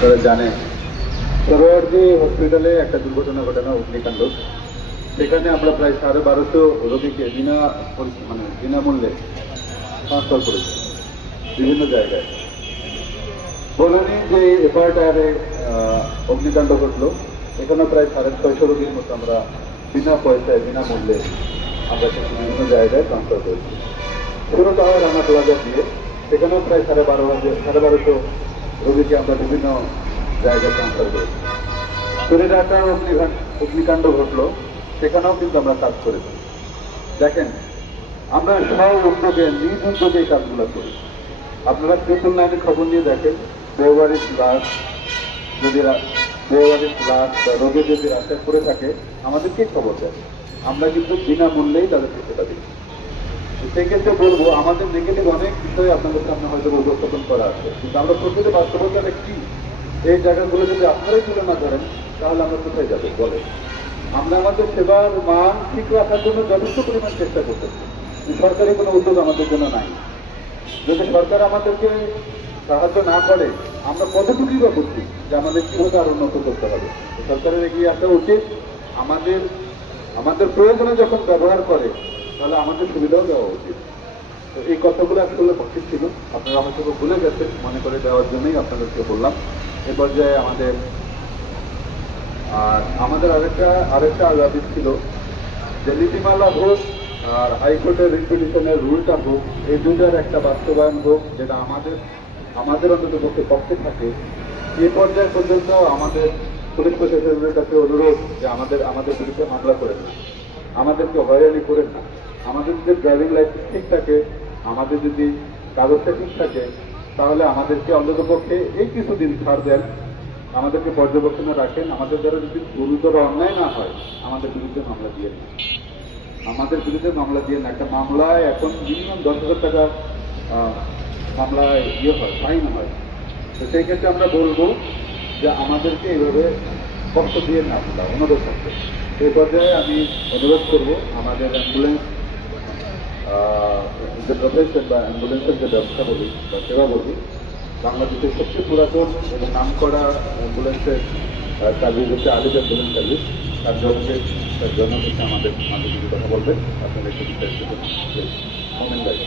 আপনারা জানেন সরোয়ারদি হসপিটালে একটা দুর্ঘটনা ঘটনা অগ্নিকাণ্ড। সেখানে আমরা প্রায় সাড়ে বারোশো রোগীকে বিনা মানে বিনামূল্যে ট্রান্সফার করেছি, বিভিন্ন জায়গায়। বলুনি যে এফআই টায়ারে অগ্নিকাণ্ড ঘটলো, এখানে প্রায় সাড়ে ছয়শো রোগীর মতো আমরা বিনা পয়সায়, বিনামূল্যে আমরা বিভিন্ন জায়গায় ট্রান্সফার করেছি। শুরুটা হয় রানা দিয়ে, সেখানেও প্রায় সাড়ে বারো হাজার, সাড়ে বারোশো রোগীকে আমরা বিভিন্ন জায়গায় ট্রান্সফার করেছি শরীরাটা অগ্নিকাণ্ড ঘটলো, সেখানেও কিন্তু আমরা কাজ করেছি। দেখেন, আমরা সব উদ্যোগে নিজ উদ্যোগে কাজগুলো করি। আপনারা ট্রিপল নাইনের খবর নিয়ে দেখেন দেওবাড়ির ক্লাস যদি রা- দেওবাড়ির ক্লাস বা রোগে যদি রাস্তায় পড়ে থাকে আমাদেরকে খবর দেয় আমরা কিন্তু বিনামূল্যেই তাদেরকে সেটা দিই সেই ক্ষেত্রে বলব, আমাদের নেগেটিভ অনেক বিষয় আপনাদের সামনে হয়তো উপস্থাপন করা আছে। কিন্তু আমরা প্রকৃত বাস্তবতাটা কি? এই জায়গাগুলো যদি আপনারাই তুলে না ধরেন, তাহলে আমরা কোথায় যাব? বলে আমরা আমাদের সেবার মান ঠিক রাখার জন্য যথেষ্ট পরিমাণ চেষ্টা করতেছি। সরকারি কোনো উদ্যোগ আমাদের জন্য নাই। যদি সরকার আমাদেরকে সাহায্য না করে, আমরা কতটুকুই বা বুঝছি যে আমাদের কীভাবে আরও উন্নত করতে হবে? সরকারের এগিয়ে আসা উচিত। আমাদের আমাদের প্রয়োজনে যখন ব্যবহার করে তাহলে আমাদের সুবিধাও দেওয়া উচিত। তো এই কথাগুলো আসলে উচিত ছিল। আপনারা হয়তো ভুলে গেছেন, মনে করে দেওয়ার জন্যই আপনাদেরকে বললাম। এ পর্যায়ে আমাদের, আর আমাদের আরেকটা আরেকটা দাবি ছিল যে নীতিমালা হোক আর হাইকোর্টের রিপিটিশনের রুলটা হোক এই দুটার একটা বাস্তবায়ন হোক যেটা আমাদের আমাদের অন্তত পক্ষে পক্ষে থাকে। এই পর্যায়ে পর্যন্ত আমাদের পুলিশ প্রশাসনের কাছে অনুরোধ যে আমাদের আমাদের বিরুদ্ধে মামলা করে না। আমাদেরকে হয়রানি করে না। আমাদের যদি ড্রাইভিং লাইসেন্স ঠিক থাকে, আমাদের যদি কাগজটা ঠিক থাকে, তাহলে আমাদেরকে অন্তত পক্ষে এই কিছুদিন ছাড় দেন। আমাদেরকে পর্যবেক্ষণে রাখেন। আমাদের দ্বারা যদি গুরুতর অন্যায় না হয়, আমাদের বিরুদ্ধে মামলা দিয়ে দিন। আমাদের বিরুদ্ধে মামলা দিয়ে না একটা মামলায় এখন মিনিমাম দশ হাজার টাকা মামলায় ইয়ে হয়, ফাইন হয়। তো সেই ক্ষেত্রে আমরা বলব যে আমাদেরকে এইভাবে কষ্ট দিয়ে না আমরা অনুরোধ করতে। এই পর্যায়ে আমি অনুরোধ করব আমাদের অ্যাম্বুলেন্স যে প্রফেশন বা অ্যাম্বুলেন্সের যে ব্যবস্থা বলি, বা সেবা বলি, বাংলাদেশের সবচেয়ে পুরাতন এবং নাম করা অ্যাম্বুলেন্সের সার্ভিস হচ্ছে আলিদ অ্যাম্বুলেন্স সার্ভিস তার জন্যে তার জন্য হচ্ছে আমাদের আমাদের কথা বলবেন আপনাদের একটু বিস্তারিত মোমেন ভাই।